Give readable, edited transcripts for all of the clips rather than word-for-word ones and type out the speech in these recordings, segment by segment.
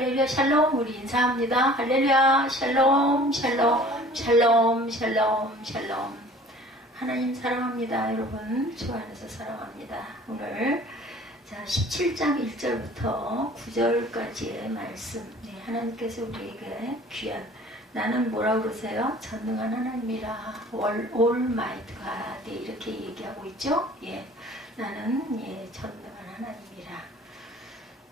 할렐루야 샬롬. 우리 인사합니다. 할렐루야 샬롬 샬롬 샬롬 샬롬 샬롬. 하나님 사랑합니다. 여러분 주 안에서 사랑합니다. 오늘 자 17장 1절부터 9절까지의 말씀. 네, 하나님께서 우리에게 귀한, 나는 뭐라고 그러세요? 전능한 하나님이라, 올마이트 갓, 이렇게 얘기하고 있죠. 예, 나는 전능한 하나님이라.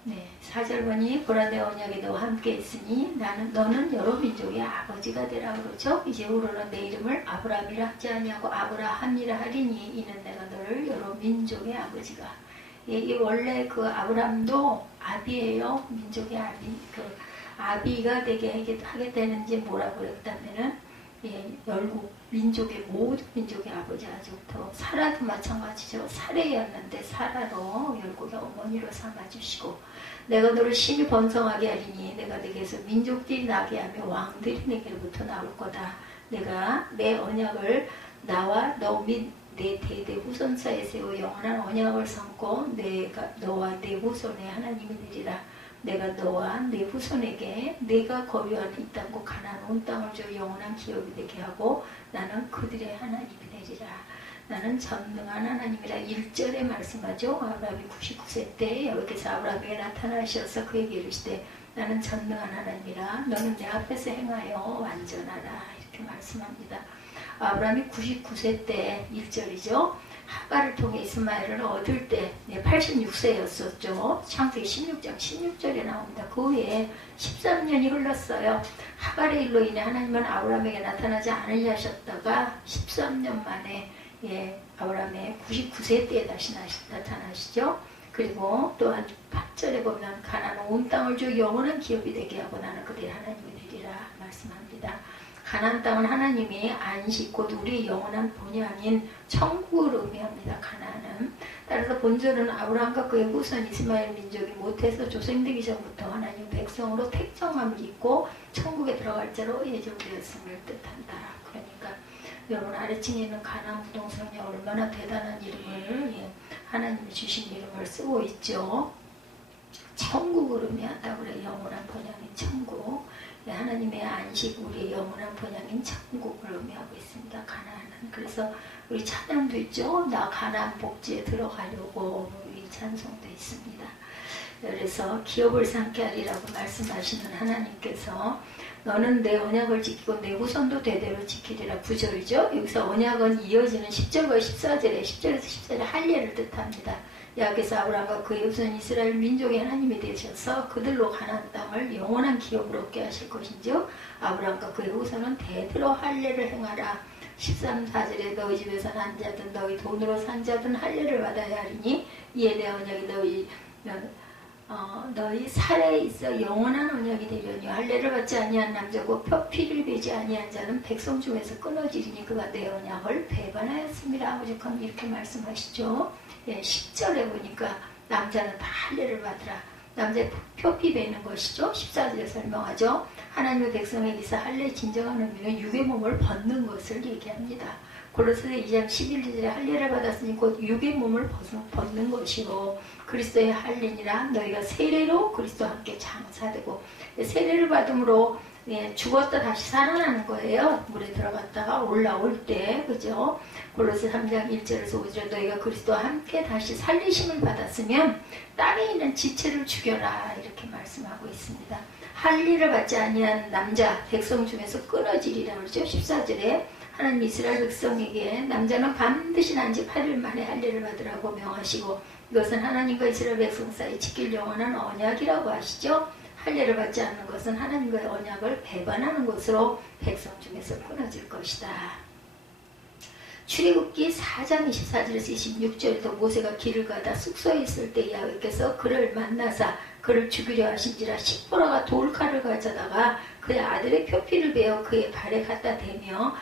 네, 4절 보니 보라 내 언약이 너와 함께 있으니 너는 여러 민족의 아버지가 되라 그러죠. 이제후로는 내 이름을 아브라함이라 하지 아니하고 아브라함이라 하리니 이는 내가 너를 여러 민족의 아버지가. 예, 이 원래 그 아브라함도 아비예요. 민족의 아비. 그 아비가 되게 하게 되는지 뭐라고 그랬다면은 열국 민족의 모든 민족의 아버지. 아직부터 사라도 마찬가지죠. 사례였는데 사라로 열국의 어머니로 삼아주시고, 내가 너를 심히 번성하게 하리니 내가 네게서 민족들이 나게 하며 왕들이 네게로부터 나올 거다. 내가 내 언약을 나와 너 및 내 대대 후손 사이에 세워 영원한 언약을 삼고 내가 너와 내 후손의 하나님이 되리라. 내가 너와 내 후손에게 내가 거류하는 이 땅과 가나안 온 땅을 줘 영원한 기업이 되게 하고 나는 그들의 하나님이 되리라. 나는 전능한 하나님이라. 1절에 말씀하죠. 아브라함이 99세 때 여기서 아브라함에게 나타나셔서 그에게 이르시되 나는 전능한 하나님이라. 너는 내 앞에서 행하여 완전하라. 이렇게 말씀합니다. 아브라함이 99세 때 1절이죠. 하갈을 통해 이스마엘을 얻을 때 86세였었죠. 창세기 16장 16절에 나옵니다. 그 후에 13년이 흘렀어요. 하갈의 일로 인해 하나님은 아브라함에게 나타나지 않으려 하셨다가 13년 만에 아브라함의 99세 때에 다시 나타나시죠. 그리고 또한 8절에 보면 가나안 온 땅을 주 영원한 기업이 되게 하고 나는 그들의 하나님이 되리라 말씀합니다. 가나안 땅은 하나님이 안식, 곧 우리의 영원한 본향인 천국을 의미합니다. 가나안은. 따라서 본절은 아브라함과 그의 후손 이스마엘 민족이 모태에서 조생되기 전부터 하나님 백성으로 택정함을 입고 천국에 들어갈 자로 예정되었음을 뜻한다. 그러니까 여러분 아래층에 있는 가나안 부동산이 얼마나 대단한 이름을 하나님이 주신 이름을 쓰고 있죠. 천국을 의미한다고 그래요. 영원한 본향인 천국. 하나님의 안식, 우리의 영원한 본향인 천국을 의미하고 있습니다. 가나안은. 그래서 우리 찬양도 있죠. 나 가나안 복지에 들어가려고 이 찬송도 있습니다. 그래서 기업을 삼게 하리라고 말씀하시는 하나님께서 너는 내 언약을 지키고 내 후손도 대대로 지키리라. 9절이죠. 여기서 언약은 이어지는 10절과 14절에 10절에서 14절에 할례를 뜻합니다. 야께서 아브라함과 그의 후손 이스라엘 민족의 하나님이 되셔서 그들로 가나안 땅을 영원한 기업으로 얻게 하실 것인지요. 아브라함과 그의 후손은 대대로 할례를 행하라. 13, 4절에 너희 집에서 난 자든 너희 돈으로 산 자든 할례를 받아야 하리니 이에 내 언약이 너희 살에 있어 영원한 언약이 되려니 할례를 받지 아니한 남자고 표피를 베지 아니한 자는 백성 중에서 끊어지리니 그가 내 언약을 배반하였습니다. 오직 이렇게 말씀하시죠. 10절에 보니까 남자는 다 할례를 받으라. 남자의 표피 베는 것이죠. 14절에 설명하죠. 하나님의 백성에게 있어 할례의 진정한 의미는 육의 몸을 벗는 것을 얘기합니다. 골로새서 2장 11절에 할례를 받았으니 곧 육의 몸을 벗는 것이고 그리스도의 할례니라. 너희가 세례로 그리스도와 함께 장사되고, 세례를 받음으로 죽었다 다시 살아나는 거예요. 물에 들어갔다가 올라올 때, 그죠? 골로새 3장 1절에서 5절에 너희가 그리스도와 함께 다시 살리심을 받았으면 땅에 있는 지체를 죽여라. 이렇게 말씀하고 있습니다. 할례를 받지 아니한 남자, 백성 중에서 끊어지리라 그러죠. 14절에 하나님 이스라엘 백성에게 남자는 반드시 난지 8일 만에 할례를 받으라고 명하시고 이것은 하나님과 이스라엘 백성 사이 지킬 영원한 언약이라고 하시죠. 할례를 받지 않는 것은 하나님과의 언약을 배반하는 것으로 백성 중에서 끊어질 것이다. 출애굽기 4장 24절에서 26절에도 모세가 길을 가다 숙소에 있을 때 야훼께서 그를 만나사 그를 죽이려 하신지라 십보라가 돌칼을 가져다가 그의 아들의 표피를 베어 그의 발에 갖다 대며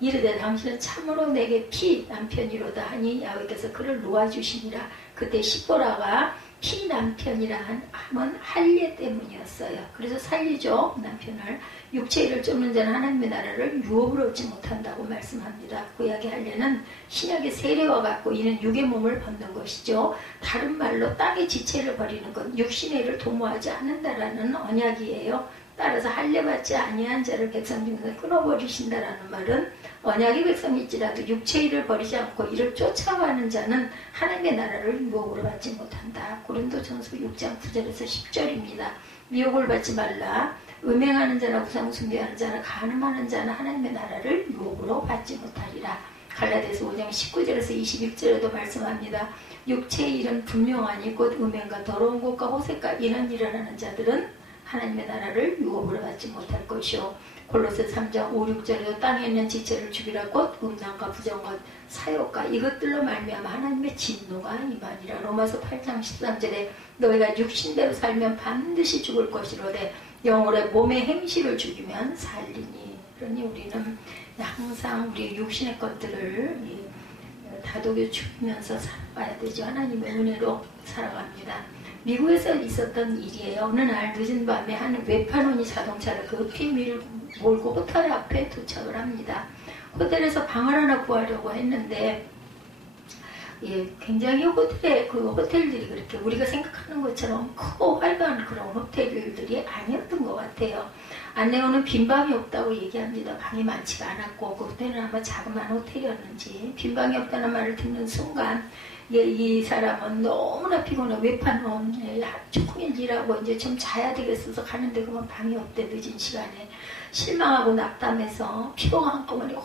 이르되 당신은 참으로 내게 피 남편이로다 하니 야훼께서 그를 놓아주시니라. 그때 십보라가 피남편이라 하면 할례 때문이었어요. 그래서 살리죠. 남편을. 육체일을 쫓는 자는 하나님의 나라를 유업으로 얻지 못한다고 말씀합니다. 구약의 할례는 신약의 세례와 같고 이는 육의 몸을 벗는 것이죠. 다른 말로 땅의 지체를 버리는 것, 육신의 일을 도모하지 않는다라는 언약이에요. 따라서 할례받지 아니한 자를 백성 중에서 끊어버리신다라는 말은 언약의 백성일지라도 육체의 일을 버리지 않고 이를 쫓아가는 자는 하나님의 나라를 유혹으로 받지 못한다. 고린도전서 6장 9절에서 10절입니다. 미혹을 받지 말라. 음행하는 자나 우상 숭배하는 자나 간음하는 자는 하나님의 나라를 유혹으로 받지 못하리라. 갈라디아서 5장 19절에서 21절에도 말씀합니다. 육체의 일은 분명하니 곧 음행과 더러운 것과 호색과 이런 일을 하는 자들은 하나님의 나라를 유혹으로 받지 못할 것이요. 골로새 3장 5, 6절에도 땅에 있는 지체를 죽이라 곧 음란과 부정과 사욕과 이것들로 말미암아 하나님의 진노가 임하니라. 로마서 8장 13절에 너희가 육신대로 살면 반드시 죽을 것이로되 영으로 몸의 행실을 죽이면 살리니. 그러니 우리는 항상 우리 육신의 것들을 다독여 죽이면서 살아가야 되죠. 하나님의 은혜로 살아갑니다. 미국에서 있었던 일이에요. 어느 날 늦은 밤에 한 외판원이 자동차를 급히 몰고 호텔 앞에 도착을 합니다. 호텔에서 방을 하나 구하려고 했는데 굉장히 호텔들이 그렇게 우리가 생각하는 것처럼 크고 활발한 그런 호텔들이 아니었던 것 같아요. 안내원은 빈 방이 없다고 얘기합니다. 방이 많지가 않았고 그 호텔은 아마 자그마한 호텔이었는지 빈 방이 없다는 말을 듣는 순간 이 사람은 너무나 피곤해. 외판원 조금일 일하고 이제 좀 자야 되겠어서 가는데 그만 방이 없대. 늦은 시간에 실망하고 낙담해서 피로가 한꺼번에 확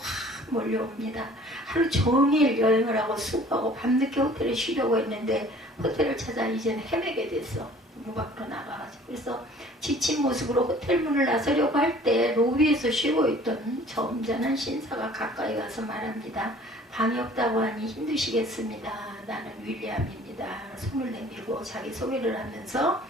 몰려옵니다. 하루 종일 여행을 하고 수고하고 밤늦게 호텔에 쉬려고 했는데 호텔을 찾아 이제는 헤매게 됐어. 문 밖으로 나가가지고. 그래서 지친 모습으로 호텔 문을 나서려고 할 때 로비에서 쉬고 있던 점잖은 신사가 가까이 가서 말합니다. 방이 없다고 하니 힘드시겠습니다. 나는 윌리엄입니다. 손을 내밀고 자기 소개를 하면서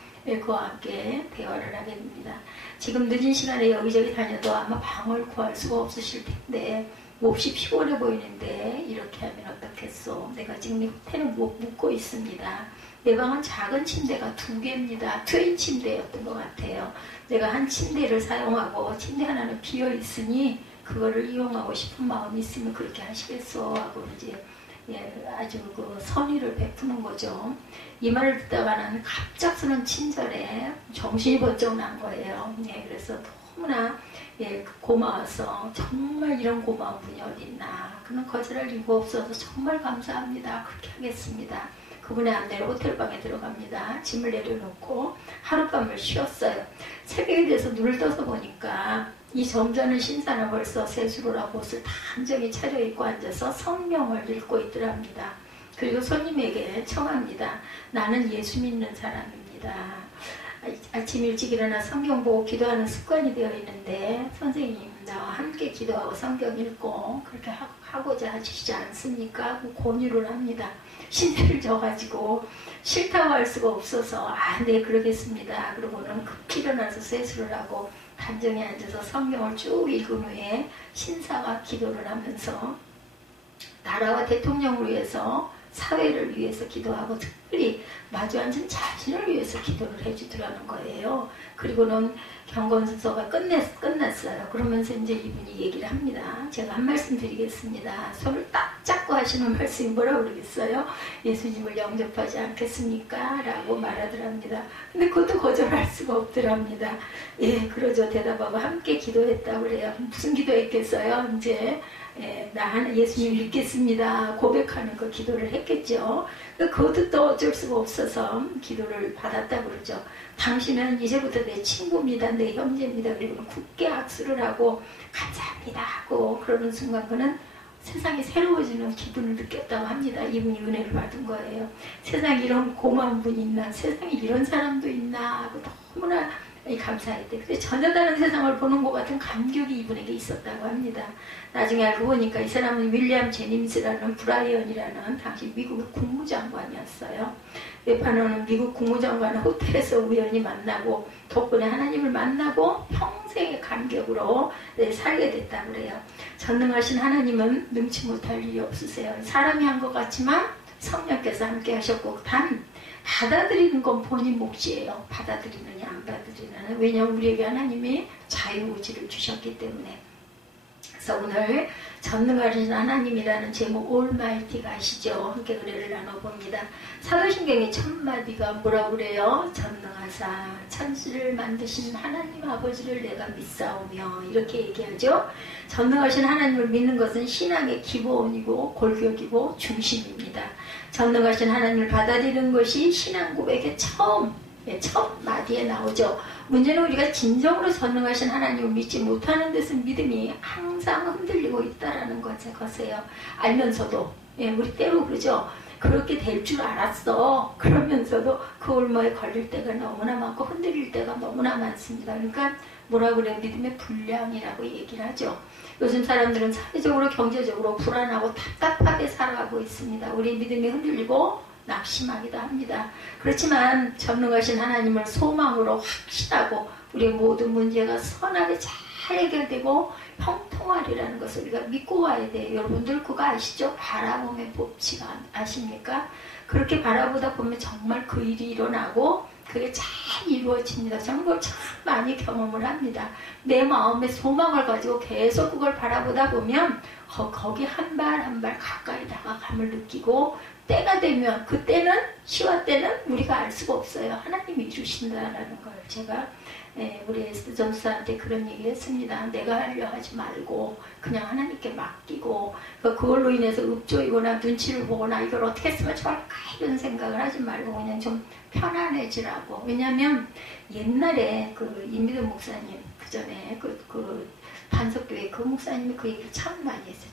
그와 함께 대화를 하게 됩니다. 지금 늦은 시간에 여기저기 다녀도 아마 방을 구할 수가 없으실 텐데 몹시 피곤해 보이는데 이렇게 하면 어떻겠소? 내가 지금 이 호텔에 묵고 있습니다. 내 방은 작은 침대가 2개입니다. 트윈 침대였던 것 같아요. 내가 한 침대를 사용하고 침대 하나는 비어 있으니 그거를 이용하고 싶은 마음이 있으면 그렇게 하시겠소? 하고 이제 아주 그 선의를 베푸는 거죠. 이 말을 듣다가는 갑작스런 친절에 정신이 번쩍 난 거예요. 그래서 너무나 고마워서 정말 이런 고마운 분이 어딨나. 그는 거절할 이유가 없어서 정말 감사합니다. 그렇게 하겠습니다. 그분의 안내로 호텔방에 들어갑니다. 짐을 내려놓고 하룻밤을 쉬었어요. 새벽에 돼서 눈을 떠서 보니까 이 점잖은 신사는 벌써 세수를 하고 옷을 단정히 차려입고 앉아서 성경을 읽고 있더랍니다. 그리고 손님에게 청합니다. 나는 예수 믿는 사람입니다. 아침 일찍 일어나 성경 보고 기도하는 습관이 되어 있는데 선생님 나와 함께 기도하고 성경 읽고 그렇게 하고자 하시지 않습니까? 하고 권유를 합니다. 신뢰를 져가지고 싫다고 할 수가 없어서 네 그러겠습니다. 그러고는 급히 일어나서 세수를 하고 단정히 앉아서 성경을 쭉 읽은 후에 신사가 기도를 하면서 나라와 대통령을 위해서 사회를 위해서 기도하고 특별히 마주 앉은 자신을 위해서 기도를 해주더라는 거예요. 그리고는 경건순서가 끝났어요. 그러면서 이제 이분이 얘기를 합니다. 제가 한 말씀 드리겠습니다. 손을 딱 잡고 하시는 말씀이 뭐라고 그러겠어요? 예수님을 영접하지 않겠습니까? 라고 말하더랍니다. 근데 그것도 거절할 수가 없더랍니다. 그러죠. 대답하고 함께 기도했다고 그래요. 무슨 기도했겠어요? 이제 나 예수님 믿겠습니다. 고백하는 그 기도를 했겠죠. 그것도 또 어쩔 수가 없어서 기도를 받았다고 그러죠. 당신은 이제부터 내 친구입니다. 내 형제입니다. 그리고 굳게 악수를 하고 감사합니다 하고 그러는 순간 그는 세상이 새로워지는 기분을 느꼈다고 합니다. 이분이 은혜를 받은 거예요. 세상에 이런 고마운 분이 있나, 세상에 이런 사람도 있나 하고 너무나 감사했대. 근데 전혀 다른 세상을 보는 것 같은 감격이 이분에게 있었다고 합니다. 나중에 알고 보니까 이 사람은 윌리엄 제님스라는 브라이언이라는 당시 미국의 국무장관이었어요. 외판원은 미국 국무장관을 호텔에서 우연히 만나고 덕분에 하나님을 만나고 평생의 감격으로 살게 됐다고 그래요. 전능하신 하나님은 능치 못할 일이 없으세요. 사람이 한 것 같지만 성령께서 함께 하셨고 단 받아들이는 건 본인 몫이에요. 받아들이느냐 안 받아들이느냐. 왜냐하면 우리에게 하나님이 자유의지를 주셨기 때문에. 그래서 오늘 전능하신 하나님이라는 제목 올마이티가 아시죠? 함께 은혜를 나눠봅니다. 사도신경의 첫 마디가 뭐라고 그래요? 전능하사 천지를 만드신 하나님 아버지를 내가 믿사오며 이렇게 얘기하죠. 전능하신 하나님을 믿는 것은 신앙의 기본이고 골격이고 중심입니다. 전능하신 하나님을 받아들이는 것이 신앙 고백의 첫 마디에 나오죠. 문제는 우리가 진정으로 전능하신 하나님을 믿지 못하는 데서 믿음이 항상 흔들리고 있다라는 것이에요. 알면서도 우리 때로 그러죠. 그렇게 될 줄 알았어. 그러면서도 그 올무에 걸릴 때가 너무나 많고 흔들릴 때가 너무나 많습니다. 그러니까 뭐라 그래요? 믿음의 불량이라고 얘기를 하죠. 요즘 사람들은 사회적으로 경제적으로 불안하고 답답하게 살아가고 있습니다. 우리 믿음이 흔들리고 낙심하기도 합니다. 그렇지만 전능하신 하나님을 소망으로 확신하고 우리의 모든 문제가 선하게 잘 해결되고 형통하리라는 것을 우리가 믿고 와야 돼요. 여러분들 그거 아시죠? 바라봄의 법칙 아십니까? 그렇게 바라보다 보면 정말 그 일이 일어나고 그게 잘 이루어집니다. 저는 그걸 참 많이 경험을 합니다. 내 마음의 소망을 가지고 계속 그걸 바라보다 보면 거기 한 발 한 발 가까이 다가감을 느끼고 때가 되면 그때는 시와 때는 우리가 알 수가 없어요. 하나님이 이루신다라는 걸 제가 우리 에스더 전수사한테 그런 얘기 했습니다. 내가 하려 하지 말고 그냥 하나님께 맡기고 그걸로 인해서 읍조이거나 눈치를 보거나 이걸 어떻게 했으면 좋을까 이런 생각을 하지 말고 그냥 좀 편안해지라고. 왜냐하면 옛날에 그 임미도 목사님 그전에 반석교회 그 목사님이 그 얘기를 참 많이 했어요.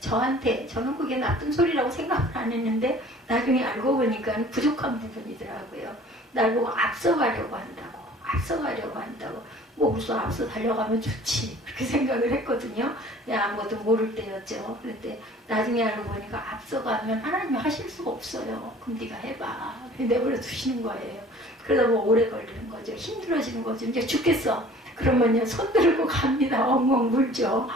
저는 그게 나쁜 소리라고 생각을 안 했는데 나중에 알고 보니까 부족한 부분이더라고요. 날 보고 앞서가려고 한다고. 뭐 무슨 앞서 달려가면 좋지 그렇게 생각을 했거든요. 아무것도 모를 때였죠. 그런데 나중에 알고 보니까 앞서가면 하나님이 하실 수가 없어요. 그럼 네가 해봐. 내버려 두시는 거예요. 그러다 뭐 오래 걸리는 거죠. 힘들어지는 거죠. 이제 죽겠어. 그러면요 손 들고 갑니다. 엉엉 울죠.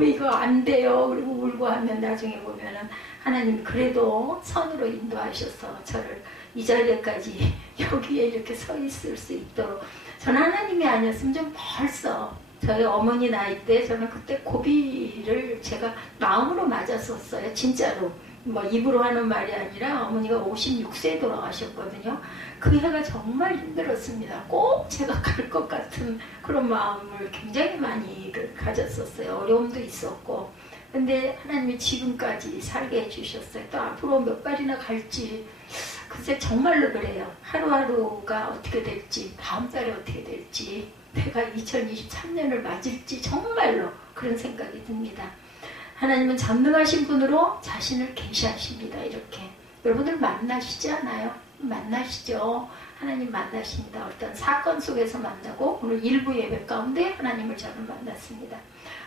이거 안 돼요. 그리고 울고 하면 나중에 보면은 하나님 그래도 선으로 인도하셔서 저를 이 자리에까지 여기에 이렇게 서 있을 수 있도록. 저는 하나님이 아니었으면 좀 벌써 저희 어머니 나이 때 저는 그때 고비를 제가 마음으로 맞았었어요. 진짜로. 뭐 입으로 하는 말이 아니라 어머니가 56세에 돌아가셨거든요. 그 해가 정말 힘들었습니다. 꼭 제가 갈 것 같은 그런 마음을 굉장히 많이 가졌었어요. 어려움도 있었고. 근데 하나님이 지금까지 살게 해주셨어요. 또 앞으로 몇 발이나 갈지 글쎄 정말로 그래요. 하루하루가 어떻게 될지 다음 달에 어떻게 될지 내가 2023년을 맞을지 정말로 그런 생각이 듭니다. 하나님은 전능하신 분으로 자신을 계시하십니다. 이렇게 여러분들 만나시지 않아요? 만나시죠. 하나님 만나십니다. 어떤 사건 속에서 만나고 오늘 일부 예배 가운데 하나님을 저는 만났습니다.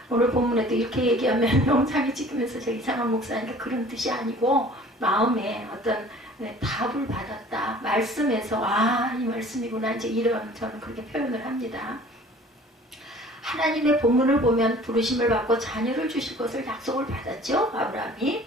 오늘 본문에도 이렇게 얘기하면 영상이 찍으면서 저 이상한 목사니까 그런 뜻이 아니고 마음에 어떤 답을 받았다. 말씀에서 이 말씀이구나. 이제 이런 저는 그렇게 표현을 합니다. 하나님의 본문을 보면 부르심을 받고 자녀를 주실 것을 약속을 받았죠. 아브라함이.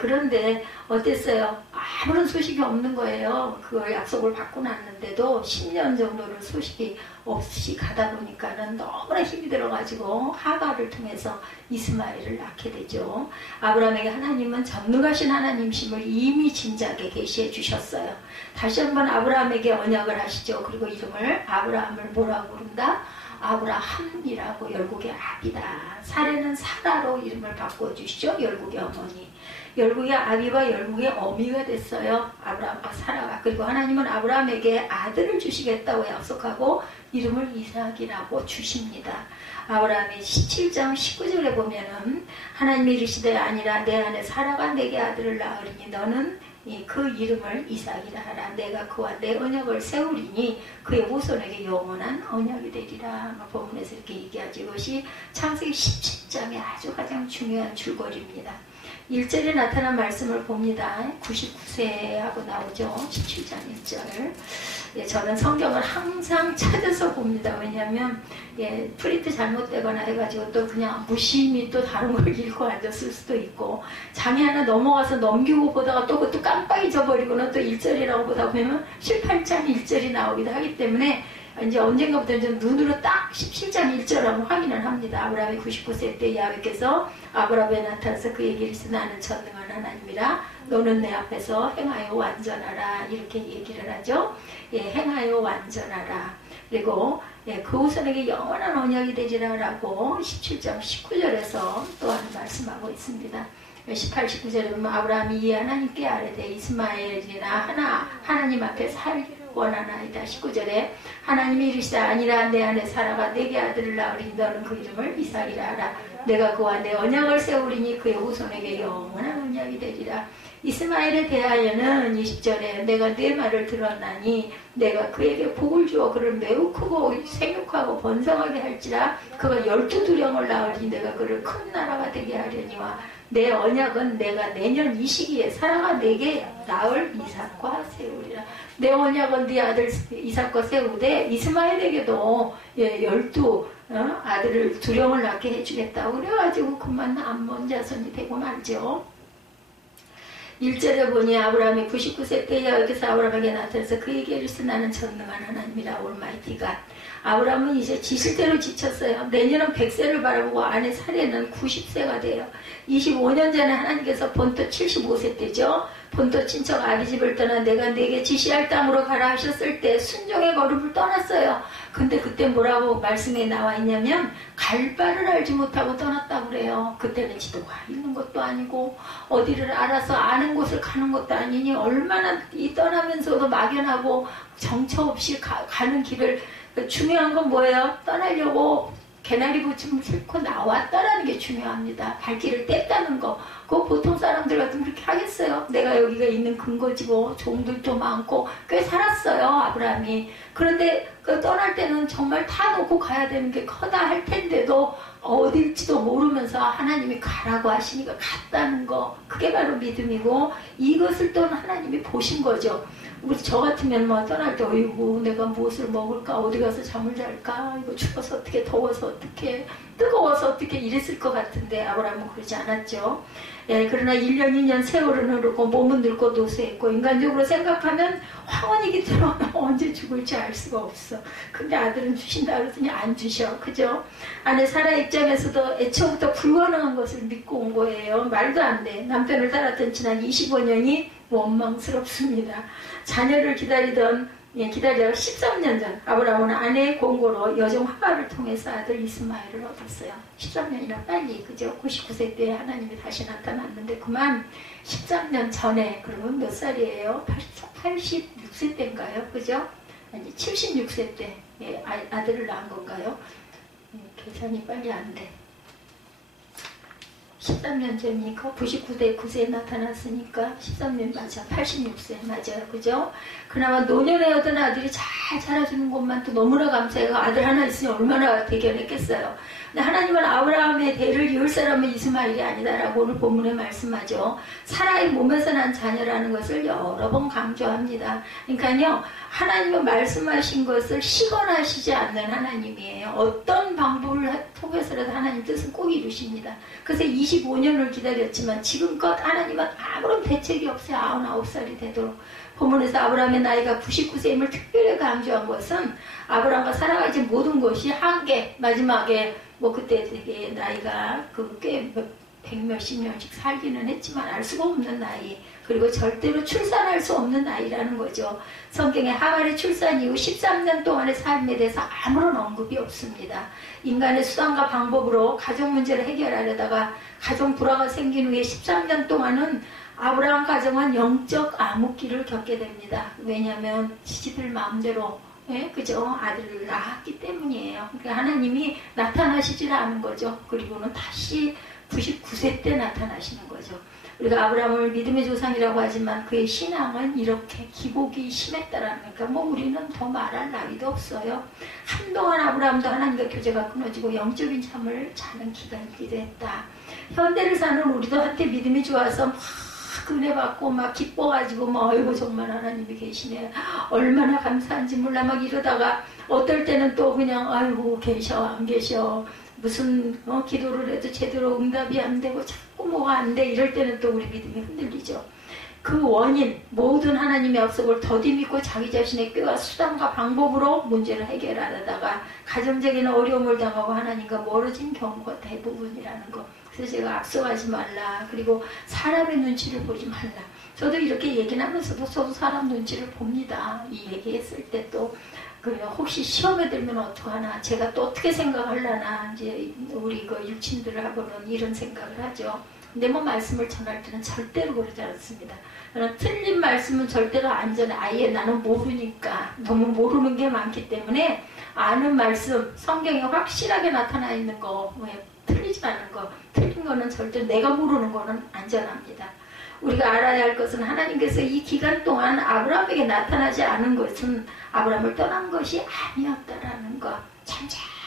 그런데 어땠어요? 아무런 소식이 없는 거예요. 그 약속을 받고 났는데도 10년 정도를 소식이 없이 가다 보니까는 너무나 힘이 들어가지고 하가를 통해서 이스마엘을 낳게 되죠. 아브라함에게 하나님은 전능하신 하나님심을 이미 진작에 계시해 주셨어요. 다시 한번 아브라함에게 언약을 하시죠. 그리고 이름을 아브라함을 뭐라고 부른다? 아브라함이라고 열국의 아비다. 사례는 사라로 이름을 바꿔주시죠. 열국의 어머니. 열국의 아비와 열국의 어미가 됐어요. 아브라함과 사라가. 그리고 하나님은 아브라함에게 아들을 주시겠다고 약속하고 이름을 이삭이라고 주십니다. 아브라함의 17장 19절에 보면은 하나님이 이르시되 아니라 내 아내 사라가 내게 아들을 낳으리니 너는 그 이름을 이삭이라 하라. 내가 그와 내 언약을 세우리니 그의 후손에게 영원한 언약이 되리라. 본문에서 이렇게 얘기하죠. 이것이 창세기 17장의 아주 가장 중요한 줄거리입니다. 1절에 나타난 말씀을 봅니다. 99세하고 나오죠. 17장 1절. 예, 저는 성경을 항상 찾아서 봅니다. 왜냐하면 예, 프린트 잘못되거나 해가지고 또 그냥 무심히 또 다른 걸 읽고 앉았을 수도 있고, 장이 하나 넘어가서 넘기고 보다가 또 그것도 깜빡 잊어버리고는 또 1절이라고 보다 보면 18장 1절이 나오기도 하기 때문에 이제 언젠가부터 이제 눈으로 딱 17장 1절하고 확인을 합니다. 아브라함이 99세 때 야훼께서 아브라함에 나타나서 그에게 이르시되 나는 전능한 하나님이라 너는 내 앞에서 행하여 완전하라, 이렇게 얘기를 하죠. 예, 행하여 완전하라. 그리고 예, 그 후손에게 영원한 언약이 되리라 라고 17장 19절에서 또한 말씀하고 있습니다. 18, 19절에 보면 아브라함이 이 하나님께 아뢰되 이스마엘이나 하나님 앞에 살기를 원하나이다. 19절에 하나님이 이르시되 아니라 내 안에 사라가 내게 아들을 낳으리니 너는 그 이름을 이삭이라 하라. 내가 그와 내 언약을 세우리니 그의 후손에게 영원한 언약이 되리라. 이스마엘에 대하여는 20절에 내가 네 말을 들었나니 내가 그에게 복을 주어 그를 매우 크고 생육하고 번성하게 할지라. 그가 12두령을 낳으리니 내가 그를 큰 나라가 되게 하려니와 내 언약은 내가 내년 이 시기에 사라가 내게 낳을 이삭과 세우리라. 내 언약은 네 아들 이삭과 세우되 이스마엘에게도 12 아들을 두령을 낳게 해주겠다고 그래가지고 그만 암몬 자손이 되고 말죠. 1절에 보니 아브라함이 99세 때에 여기서 아브라함에게 나타나서 그에게 이르시되 나는 전능한 하나님이라 올마이티가. 아브라함은 이제 지실대로 지쳤어요. 내년은 100세를 바라보고 아내 사례는 90세가 돼요. 25년 전에 하나님께서 본토 75세 때죠. 본토 친척 아비집을 떠나 내가 네게 지시할 땅으로 가라 하셨을 때 순종의 걸음을 떠났어요. 근데 그때 뭐라고 말씀에 나와 있냐면 갈 바를 알지 못하고 떠났다고 그래요. 그때는 지도가 있는 것도 아니고 어디를 알아서 아는 곳을 가는 것도 아니니 얼마나 이 떠나면서도 막연하고 정처 없이 가는 길을. 중요한 건 뭐예요? 떠나려고 개나리 붙임을 싣고 나왔다라는 게 중요합니다. 발길을 뗐다는 거. 그거 보통 사람들 같으면 그렇게 하겠어요. 내가 여기가 있는 근거지고 종들도 많고 꽤 살았어요, 아브라함이. 그런데 그 떠날 때는 정말 다 놓고 가야 되는 게 커다 할 텐데도 어딜지도 모르면서 하나님이 가라고 하시니까 갔다는 거. 그게 바로 믿음이고 이것을 또 하나님이 보신 거죠. 우리 저 같으면 뭐 떠날 때 어이구 내가 무엇을 먹을까, 어디 가서 잠을 잘까, 이거 추워서 어떻게, 더워서 어떻게, 뜨거워서 어떻게 이랬을 것 같은데 아브라함은 그러지 않았죠. 예, 그러나 1년 2년 세월은 흐르고 몸은 늙고 노쇠했고 인간적으로 생각하면 황혼이기 때문에 언제 죽을지 알 수가 없어. 근데 아들은 주신다 그러더니 안 주셔. 그죠? 아내 사라 입장에서도 애초부터 불가능한 것을 믿고 온 거예요. 말도 안 돼. 남편을 따랐던 지난 25년이 원망스럽습니다. 자녀를 기다리다가 13년 전 아브라함은 아내의 공고로 여종 하갈을 통해서 아들 이스마엘을 얻었어요. 13년이나 빨리, 그죠? 99세 때 하나님이 다시 나타났는데 그만 13년 전에. 그러면 몇 살이에요? 86세 때인가요? 그죠? 아니 76세 때 아들을 낳은 건가요? 계산이 빨리 안 돼. 13년 전이니까 99대 9세에 나타났으니까 13년 맞아. 86세 맞아요. 그죠? 그나마 노년에 얻은 아들이 잘 자라주는 것만 또 너무나 감사해요. 아들 하나 있으니 얼마나 대견했겠어요. 근데 하나님은 아브라함의 대를 이을 사람은 이스마엘이 아니다라고 오늘 본문에 말씀하죠. 사라의 몸에서 난 자녀라는 것을 여러 번 강조합니다. 그러니까요, 하나님은 말씀하신 것을 시건하시지 않는 하나님이에요. 어떤 방법을 통해서라도 하나님 뜻은 꼭 이루십니다. 그래서 25년을 기다렸지만 지금껏 하나님은 아무런 대책이 없어요. 99살이 되도록. 본문에서 아브라함의 나이가 99세임을 특별히 강조한 것은 아브라함과 사라가 이제 모든 것이 한계, 마지막에 뭐 그때 되게 나이가 꽤 백몇십 년씩 살기는 했지만 알 수가 없는 나이, 그리고 절대로 출산할 수 없는 나이라는 거죠. 성경에 하갈의 출산 이후 13년 동안의 삶에 대해서 아무런 언급이 없습니다. 인간의 수단과 방법으로 가정 문제를 해결하려다가 가정 불화가 생긴 후에 13년 동안은 아브라함 가정은 영적 암흑기를 겪게 됩니다. 왜냐하면 지지들 마음대로 그죠? 아들을 낳았기 때문이에요. 그러니까 하나님이 나타나시질 않은 거죠. 그리고는 다시 99세 때 나타나시는 거죠. 우리가 아브라함을 믿음의 조상이라고 하지만 그의 신앙은 이렇게 기복이 심했다라는 거니까 뭐 우리는 더 말할 나위도 없어요. 한동안 아브라함도 하나님과 교제가 끊어지고 영적인 잠을 자는 기간이기도 했다. 현대를 사는 우리도 한때 믿음이 좋아서 막 은혜 받고 막 기뻐가지고 막 아이고 정말 하나님이 계시네, 얼마나 감사한지 몰라 막 이러다가 어떨 때는 또 그냥 아이고 계셔 안 계셔, 무슨 기도를 해도 제대로 응답이 안 되고 자꾸 뭐가 안 돼, 이럴 때는 또 우리 믿음이 흔들리죠. 그 원인, 모든 하나님의 약속을 더디 믿고 자기 자신의 꾀와 수단과 방법으로 문제를 해결하다가 가정적인 어려움을 당하고 하나님과 멀어진 경우가 대부분이라는 거. 그래서 제가 앞서가지 말라, 그리고 사람의 눈치를 보지 말라. 저도 이렇게 얘기를 하면서도 저도 사람 눈치를 봅니다. 이 얘기했을 때 또 혹시 시험에 들면 어떡하나, 제가 또 어떻게 생각하려나, 이제 우리 그 육친들하고는 이런 생각을 하죠. 근데 뭐 말씀을 전할 때는 절대로 그러지 않습니다. 틀린 말씀은 절대로 안 전해. 아예 나는 모르니까, 너무 모르는 게 많기 때문에 아는 말씀, 성경에 확실하게 나타나 있는 거, 틀리지 않은 거, 틀린 거는 절대 내가 모르는 거는 안 전합니다. 우리가 알아야 할 것은 하나님께서 이 기간 동안 아브라함에게 나타나지 않은 것은 아브라함을 떠난 것이 아니었다라는 것.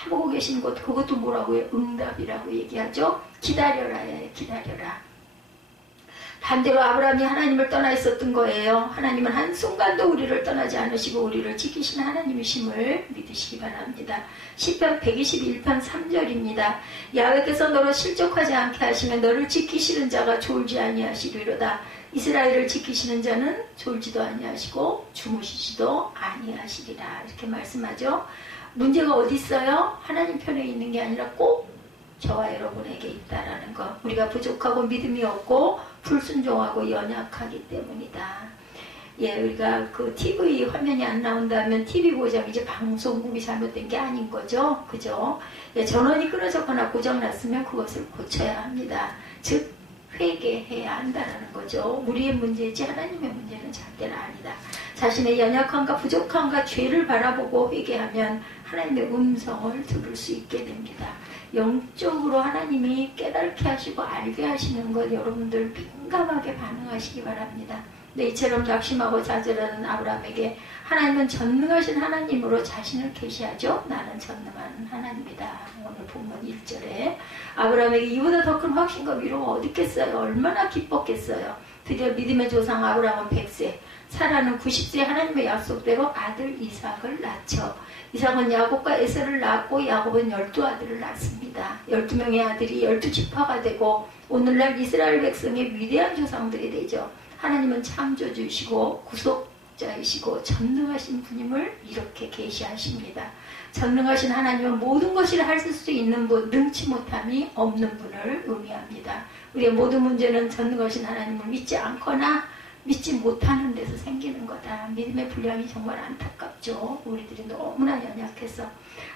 보고 계신 것, 그것도 뭐라고요? 응답이라고 얘기하죠. 기다려라예요. 기다려라. 반대로 아브라함이 하나님을 떠나 있었던 거예요. 하나님은 한순간도 우리를 떠나지 않으시고 우리를 지키시는 하나님이심을 믿으시기 바랍니다. 시편 121편 3절입니다. 야훼께서 너를 실족하지 않게 하시면 너를 지키시는 자가 졸지 아니하시리로다. 이스라엘을 지키시는 자는 졸지도 아니하시고 주무시지도 아니하시리라. 이렇게 말씀하죠. 문제가 어디 있어요? 하나님 편에 있는 게 아니라 꼭 저와 여러분에게 있다라는 거. 우리가 부족하고 믿음이 없고 불순종하고 연약하기 때문이다. 예, 우리가 그 TV 화면이 안 나온다면 TV 보자면 이제 방송국이 잘못된 게 아닌 거죠. 그죠? 예, 전원이 끊어졌거나 고장났으면 그것을 고쳐야 합니다. 즉 회개해야 한다는 거죠. 우리의 문제지 하나님의 문제는 절대로 아니다. 자신의 연약함과 부족함과 죄를 바라보고 회개하면 하나님의 음성을 들을 수 있게 됩니다. 영적으로 하나님이 깨닫게 하시고 알게 하시는 것 여러분들 민감하게 반응하시기 바랍니다. 근데 이처럼 낙심하고 좌절하는 아브라함에게 하나님은 전능하신 하나님으로 자신을 계시하죠. 나는 전능한 하나님이다. 오늘 본문 1절에 아브라함에게 이보다 더 큰 확신과 위로가 어디 있겠어요. 얼마나 기뻤겠어요. 드디어 믿음의 조상 아브라함은 100세, 사라는 90세 하나님의 약속대로 아들 이삭을 낳죠. 이삭은 야곱과 에서를 낳았고 야곱은 12아들을 낳습니다. 12명의 아들이 12지파가 되고 오늘날 이스라엘 백성의 위대한 조상들이 되죠. 하나님은 창조주이시고 구속자이시고 전능하신 분임을 이렇게 계시하십니다. 전능하신 하나님은 모든 것을 하실 수 있는 분, 능치 못함이 없는 분을 의미합니다. 우리의 모든 문제는 전능하신 하나님을 믿지 않거나 믿지 못하는 데서 생기는 거다. 믿음의 분량이 정말 안타깝죠. 우리들이 너무나 연약해서.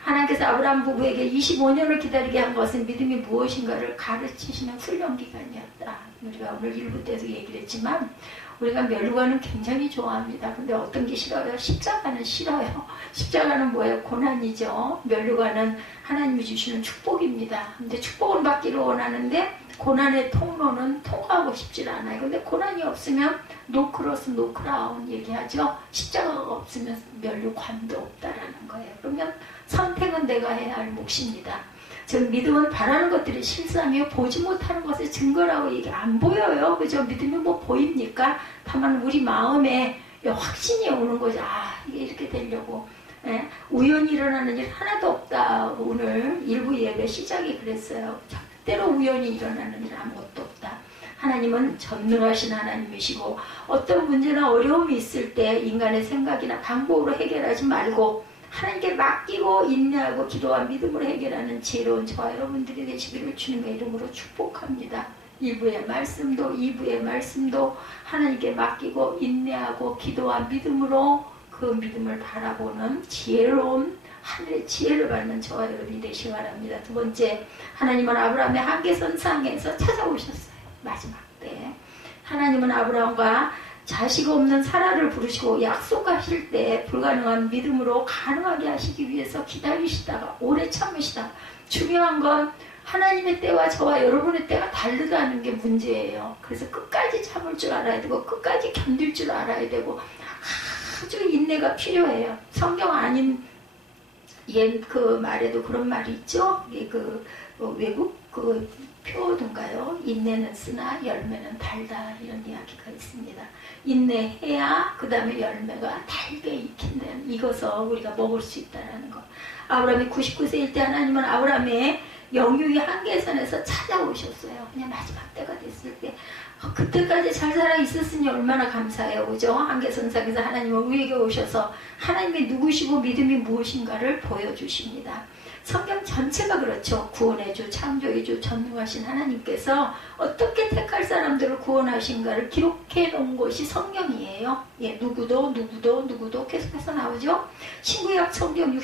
하나님께서 아브라함 부부에게 25년을 기다리게 한 것은 믿음이 무엇인가를 가르치시는 훈련 기간이었다. 우리가 오늘 1부 때도 얘기를 했지만 우리가 멸류관은 굉장히 좋아합니다. 근데 어떤 게 싫어요? 십자가는 싫어요. 십자가는 뭐예요? 고난이죠. 멸류관은 하나님이 주시는 축복입니다. 근데 축복을 받기를 원하는데 고난의 통로는 통과하고 싶지 않아요. 근데 고난이 없으면 노 크로스 노 크라운 얘기하죠. 십자가가 없으면 멸류관도 없다라는 거예요. 그러면 선택은 내가 해야 할 몫입니다. 즉 믿음은 바라는 것들이 실상이요 보지 못하는 것의 증거라고 얘기 안 보여요. 그죠? 믿음이 뭐 보입니까? 다만 우리 마음에 확신이 오는 거죠. 아, 이게 이렇게 되려고. 예? 우연히 일어나는 일 하나도 없다. 오늘 일부 예배 시작이 그랬어요. 때로 우연히 일어나는 일 아무것도 없다. 하나님은 전능하신 하나님이시고 어떤 문제나 어려움이 있을 때 인간의 생각이나 방법으로 해결하지 말고 하나님께 맡기고 인내하고 기도와 믿음으로 해결하는 지혜로운 저와 여러분들이 되시기를 주님의 이름으로 축복합니다. 1부의 말씀도 2부의 말씀도 하나님께 맡기고 인내하고 기도와 믿음으로 그 믿음을 바라보는 지혜로운 하늘의 지혜를 받는 저와 여러분이 되시기 바랍니다. 두 번째, 하나님은 아브라함의 한계선상에서 찾아오셨어요. 마지막 때 하나님은 아브라함과 자식 없는 사라를 부르시고 약속하실 때 불가능한 믿음으로 가능하게 하시기 위해서 기다리시다가 오래 참으시다. 중요한 건 하나님의 때와 저와 여러분의 때가 다르다는 게 문제예요. 그래서 끝까지 참을 줄 알아야 되고 끝까지 견딜 줄 알아야 되고 아주 인내가 필요해요. 성경 아닌 옛 그 말에도 그런 말이 있죠. 이게 그 외국 그 표어든가요? 인내는 쓰나 열매는 달다 이런 이야기가 있습니다. 인내해야 그 다음에 열매가 달게 익힌다는 이것을 우리가 먹을 수 있다는 것. 아브라함이 99세일 때 하나님은 아브라함의 영육의 한계선에서 찾아오셨어요. 그냥 마지막 때가 됐을 때 그때까지 잘 살아 있었으니 얼마나 감사해요. 그죠? 한계선상에서 하나님은 우리에게 오셔서 하나님이 누구시고 믿음이 무엇인가를 보여주십니다. 성경 전체가 그렇죠. 구원의 주, 창조의 주, 전능하신 하나님께서 어떻게 택할 사람들을 구원하신가를 기록해 놓은 것이 성경이에요. 예, 누구도 계속해서 나오죠. 신구약 성경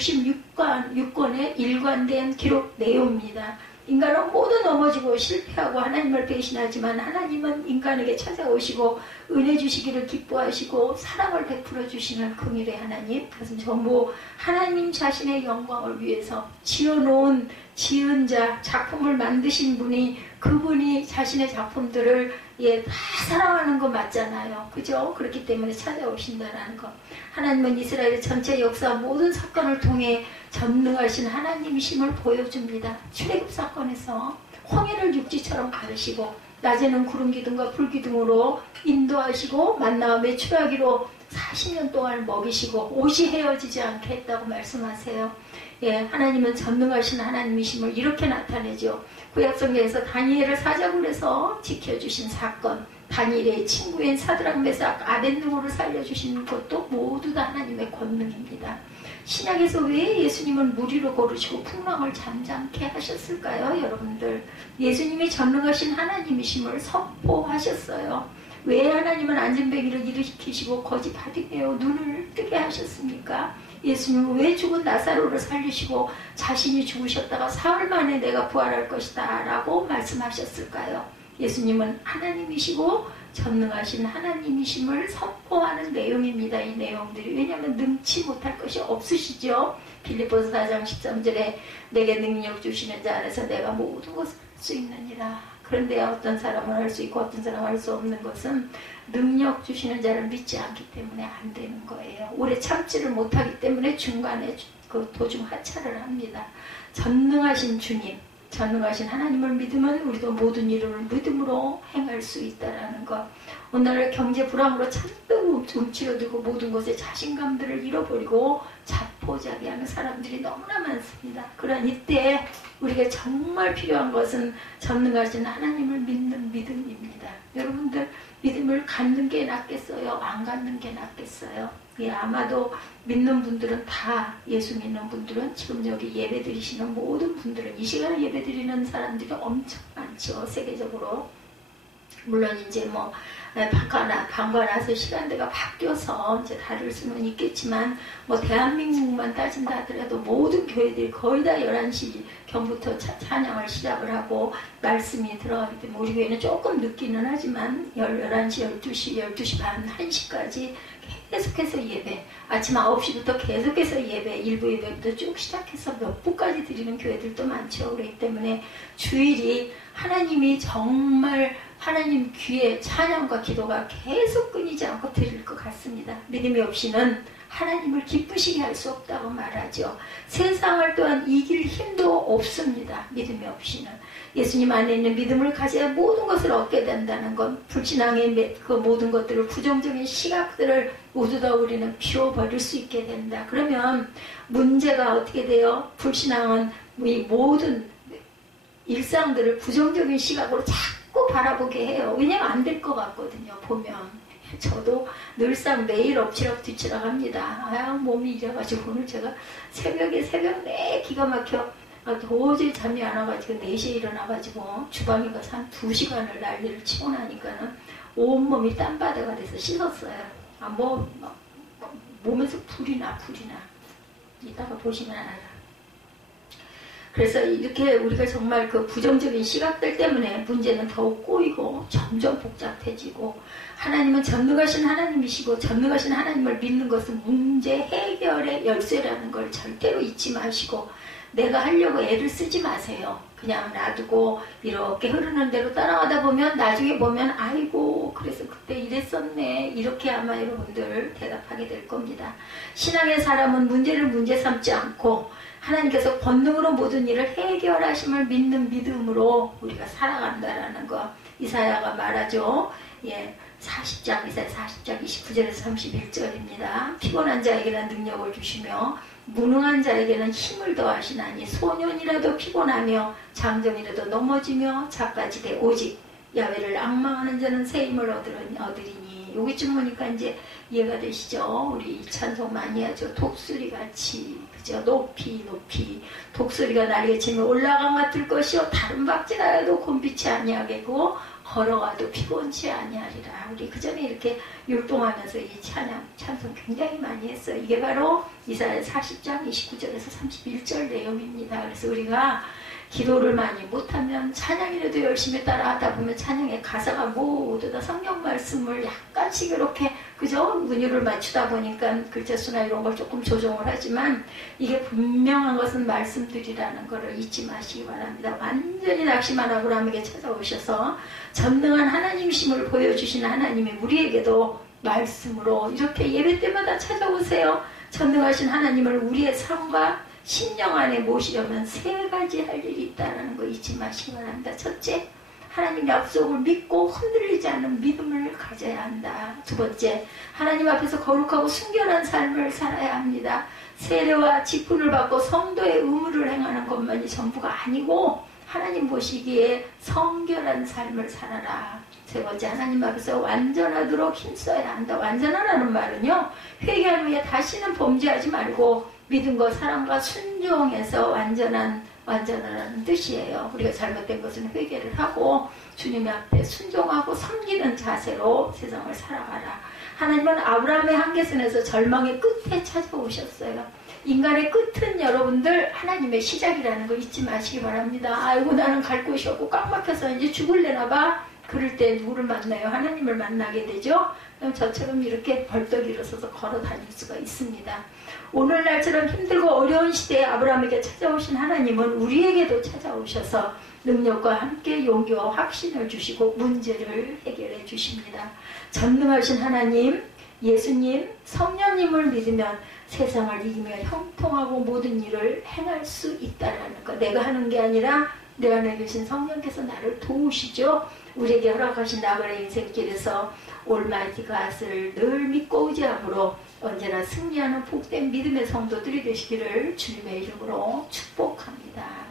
66권의 일관된 기록 내용입니다. 인간은 모두 넘어지고 실패하고 하나님을 배신하지만 하나님은 인간에게 찾아오시고 은혜 주시기를 기뻐하시고 사랑을 베풀어 주시는 긍휼의 하나님. 그것은 전부 하나님 자신의 영광을 위해서 지어놓은 지은 자, 작품을 만드신 분이 그분이 자신의 작품들을 다 사랑하는 거 맞잖아요. 그죠? 그렇기 때문에 찾아오신다는 것. 하나님은 이스라엘 전체 역사 모든 사건을 통해 전능하신 하나님이심을 보여줍니다. 출애굽 사건에서 홍해를 육지처럼 가르시고 낮에는 구름 기둥과 불 기둥으로 인도하시고 만나와 메추라기로 40년 동안 먹이시고 옷이 헤어지지 않게 했다고 말씀하세요. 예, 하나님은 전능하신 하나님이심을 이렇게 나타내죠. 구약성경에서 다니엘을 사자굴 해서 지켜주신 사건, 다니엘의 친구인 사드락 메삭 아벳느고를 살려주신 것도 모두 다 하나님의 권능입니다. 신약에서 왜 예수님은 물 위로 걸으시고 풍랑을 잠잠케 하셨을까요? 여러분들, 예수님이 전능하신 하나님이심을 선포하셨어요. 왜 하나님은 안전뱅이를 일으키시고 거지 바디메어 눈을 뜨게 하셨습니까? 예수님은 왜 죽은 나사로를 살리시고 자신이 죽으셨다가 사흘 만에 내가 부활할 것이다 라고 말씀하셨을까요? 예수님은 하나님이시고 전능하신 하나님이심을 선포하는 내용입니다. 이 내용들이. 왜냐하면 능치 못할 것이 없으시죠. 빌립보서 4장 13절에 내게 능력 주시는 자 안에서 내가 모든 것을 할 수 있느니라. 그런데 어떤 사람은 할 수 있고 어떤 사람은 할 수 없는 것은 능력 주시는 자를 믿지 않기 때문에 안 되는 거예요. 오래 참지를 못하기 때문에 중간에 그 도중 하차를 합니다. 전능하신 주님, 전능하신 하나님을 믿으면 우리도 모든 일을 믿음으로 행할 수 있다는 것. 오늘날 경제 불황으로 잔뜩 움츠러들고 모든 것에 자신감들을 잃어버리고 자포자기하는 사람들이 너무나 많습니다. 그런 이때 우리가 정말 필요한 것은 전능하신 하나님을 믿는 믿음입니다. 여러분들 믿음을 갖는 게 낫겠어요? 안 갖는 게 낫겠어요? 예, 아마도 믿는 분들은 다, 예수 믿는 분들은 지금 여기 예배 드리시는 모든 분들은 이 시간에 예배 드리는 사람들이 엄청 많죠. 세계적으로. 물론 이제 뭐 방과나서 시간대가 바뀌어서 이제 다를 수는 있겠지만 뭐 대한민국만 따진다 하더라도 모든 교회들이 거의 다 11시 경부터 찬양을 시작을 하고 말씀이 들어가기 때문에 우리 교회는 조금 늦기는 하지만 11시, 12시 반, 1시까지 계속해서 예배, 아침 9시부터 계속해서 예배, 일부 예배부터 쭉 시작해서 몇 부까지 드리는 교회들도 많죠. 그렇기 때문에 주일이 하나님이 정말 하나님 귀에 찬양과 기도가 계속 끊이지 않고 드릴 것 같습니다. 믿음이 없이는 하나님을 기쁘시게 할 수 없다고 말하죠. 세상을 또한 이길 힘도 없습니다. 믿음이 없이는. 예수님 안에 있는 믿음을 가져야 모든 것을 얻게 된다는 건 불신앙의 그 모든 것들을 부정적인 시각들을 모두 다 우리는 비워버릴 수 있게 된다. 그러면 문제가 어떻게 돼요? 불신앙은 이 모든 일상들을 부정적인 시각으로 자꾸 바라보게 해요. 왜냐면 안 될 것 같거든요. 보면. 저도 늘상 매일 엎치락 뒤치락 합니다. 몸이 이래가지고 오늘 제가 새벽 내 기가 막혀 도저히 잠이 안 와가지고 4시에 일어나가지고 주방에 가서 한 2시간을 난리를 치고 나니까는 온몸이 땀바다가 돼서 씻었어요. 몸에서 불이 나. 이따가 보시면 알아요. 그래서 이렇게 우리가 정말 그 부정적인 시각들 때문에 문제는 더욱 꼬이고 점점 복잡해지고, 하나님은 전능하신 하나님이시고 전능하신 하나님을 믿는 것은 문제 해결의 열쇠라는 걸 절대로 잊지 마시고, 내가 하려고 애를 쓰지 마세요. 그냥 놔두고 이렇게 흐르는 대로 따라가다 보면 나중에 보면 아이고 그래서 그때 이랬었네 이렇게 아마 여러분들 대답하게 될 겁니다. 신앙의 사람은 문제를 문제 삼지 않고 하나님께서 권능으로 모든 일을 해결하심을 믿는 믿음으로 우리가 살아간다라는 거 이사야가 말하죠. 예, 40장 이사야 40장 29절에서 31절입니다. 피곤한 자에게는 능력을 주시며 무능한 자에게는 힘을 더하시나니 소년이라도 피곤하며 장정이라도 넘어지며 자빠지되 오직 야훼를 앙망하는 자는 새 힘을 얻으리니. 여기쯤 보니까 이제 이해가 되시죠? 우리 찬송 많이 하죠. 독수리 같이 그죠? 높이 독수리가 날개 치며 올라간 같을 것이요 다른 박질하여도 곤비치 아니하겠고 걸어가도 피곤치 아니하리라. 우리 그전에 이렇게 율동하면서 이 찬송 굉장히 많이 했어요. 이게 바로 이사야 40장 29절에서 31절 내용입니다. 그래서 우리가 기도를 많이 못하면 찬양이라도 열심히 따라하다 보면 찬양의 가사가 모두 다 성경 말씀을 약간씩 이렇게 그죠? 문율을 맞추다 보니까 글자수나 이런 걸 조금 조정을 하지만 이게 분명한 것은 말씀들이라는 것을 잊지 마시기 바랍니다. 완전히 낙심한 아브라함에게 찾아오셔서 전능한 하나님심을 보여주신 하나님이 우리에게도 말씀으로 이렇게 예배 때마다 찾아오세요. 전능하신 하나님을 우리의 삶과 심령 안에 모시려면 세 가지 할 일이 있다는 거 잊지 마시기 바랍니다. 첫째, 하나님 약속을 믿고 흔들리지 않는 믿음을 가져야 한다. 두 번째, 하나님 앞에서 거룩하고 순결한 삶을 살아야 합니다. 세례와 직분을 받고 성도의 의무를 행하는 것만이 전부가 아니고 하나님 보시기에 성결한 삶을 살아라. 세 번째, 하나님 앞에서 완전하도록 힘써야 한다. 완전하라는 말은요, 회개한 후에 다시는 범죄하지 말고 믿음과 사랑과 순종해서 완전하라는 뜻이에요. 우리가 잘못된 것은 회개를 하고 주님 앞에 순종하고 섬기는 자세로 세상을 살아가라. 하나님은 아브라함의 한계선에서 절망의 끝에 찾아오셨어요. 인간의 끝은 여러분들 하나님의 시작이라는 거 잊지 마시기 바랍니다. 아이고 나는 갈 곳이 없고 꽉 막혀서 이제 죽을래나 봐. 그럴 때 누구를 만나요? 하나님을 만나게 되죠. 그럼 저처럼 이렇게 벌떡 일어서서 걸어 다닐 수가 있습니다. 오늘날처럼 힘들고 어려운 시대에 아브라함에게 찾아오신 하나님은 우리에게도 찾아오셔서 능력과 함께 용기와 확신을 주시고 문제를 해결해 주십니다. 전능하신 하나님, 예수님, 성령님을 믿으면 세상을 이기며 형통하고 모든 일을 행할 수 있다는 것. 내가 하는 게 아니라 내 안에 계신 성령께서 나를 도우시죠. 우리에게 허락하신 나만의 인생길에서 올마이티 갓을 늘 믿고 의지함으로 언제나 승리하는 복된 믿음의 성도들이 되시기를 주님의 이름으로 축복합니다.